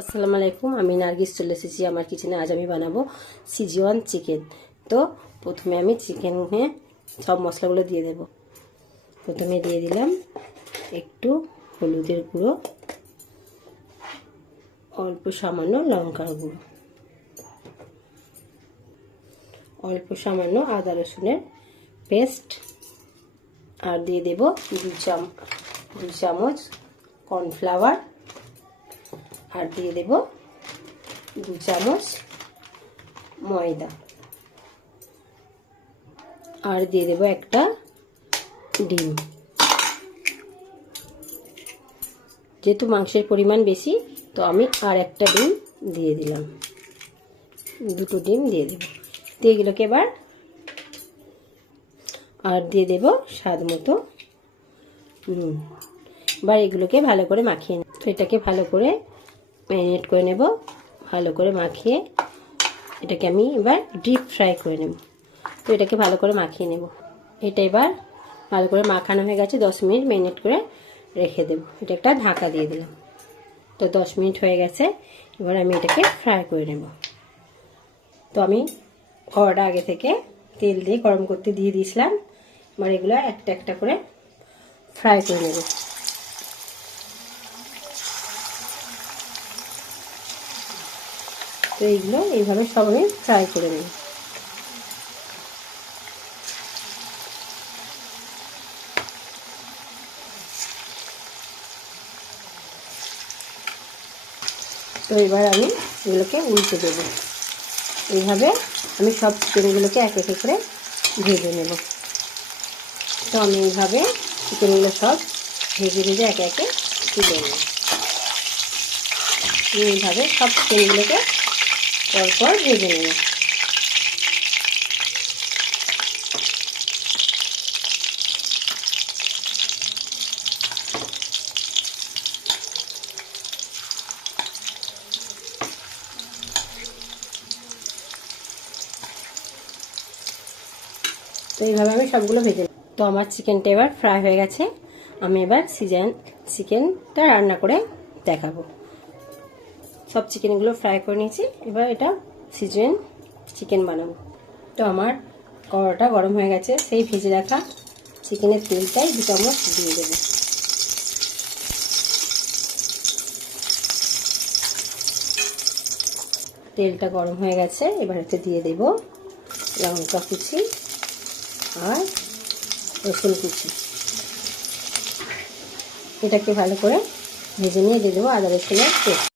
আসসালামু আলাইকুম, আমি নার্গিস চলে এসেছি আমার কিচেনে। আজ আমি বানাবো সিজওয়ান চিকেন। তো প্রথমে আমি চিকেনে সব মশলাগুলো দিয়ে দেব। প্রথমে দিয়ে দিলাম একটু হলুদের গুঁড়ো, অল্প সামান্য লঙ্কার গুঁড়ো, অল্প সামান্য আদা রসুনের পেস্ট, আর দিয়ে দেব 2 চামচ কর্নফ্লাওয়ার, আর দিয়ে দেব 2 চামচ ময়দা, আর দিয়ে দেব একটা ডিম। যেহেতু মাংসের পরিমাণ বেশি, তো আমি আর একটা ডিম দিয়ে দিলাম, 2টো ডিম দিয়ে দেব। তো এগুলোকে এবার আর দিয়ে দেব স্বাদ মতো নুন। এবার এগুলোকে ভালো করে মাখিয়ে নেব। তো এটাকে ভালো করে ম্যারিনেট করে নেব। ভালো করে মাখিয়ে এটাকে আমি এবার ডিপ ফ্রাই করে নেব। তো এটাকে ভালো করে মাখিয়ে নেব। এটা এবার ভালো করে মাখানো হয়ে গেছে, 10 মিনিট ম্যারিনেট করে রেখে দেব। এটা একটা ঢাকা দিয়ে দিলাম। তো 10 মিনিট হয়ে গেছে, এবার আমি এটাকে ফ্রাই করে নেব। তো আমি কড়াটা আগে থেকে তেল দিয়ে গরম করতে দিয়ে দিয়েছিলাম। এবার এগুলো একটা একটা করে ফ্রাই করে নেব। তো এইগুলো এইভাবে সব আমি ফ্রাই করে নেব। তো এবার আমি এগুলোকে উল্টে দেব। এইভাবে আমি সব চিকেনগুলোকে এক এক করে ভেজে নেব। তো আমি এইভাবে চিকেনগুলো সব ভেজে ভেজে একে একে তুলে নেব। এইভাবে সব চিকেনগুলোকে পরপর ভেজে নেব। তো এইভাবে আমি সবগুলো ভেজে নেব। তো আমার চিকেনটা এবার ফ্রাই হয়ে গেছে। আমি এবার চিকেনটা রান্না করে দেখাবো। সব চিকেনগুলো ফ্রাই করে নিয়েছি, এবার এটা সিজওয়ান চিকেন বানাবো। তো আমার কড়াটা গরম হয়ে গেছে, সেই ভেজে রাখা চিকেনের তেলটাই 2 চামচ দিয়ে দেবো। তেলটা গরম হয়ে গেছে, এবার এতে দিয়ে দেব লঙ্কা কুচি আর রসুন কুচি। এটাকে ভালো করে ভেজে নিয়ে দিয়ে দেবো আদা রসুনের পেস্ট।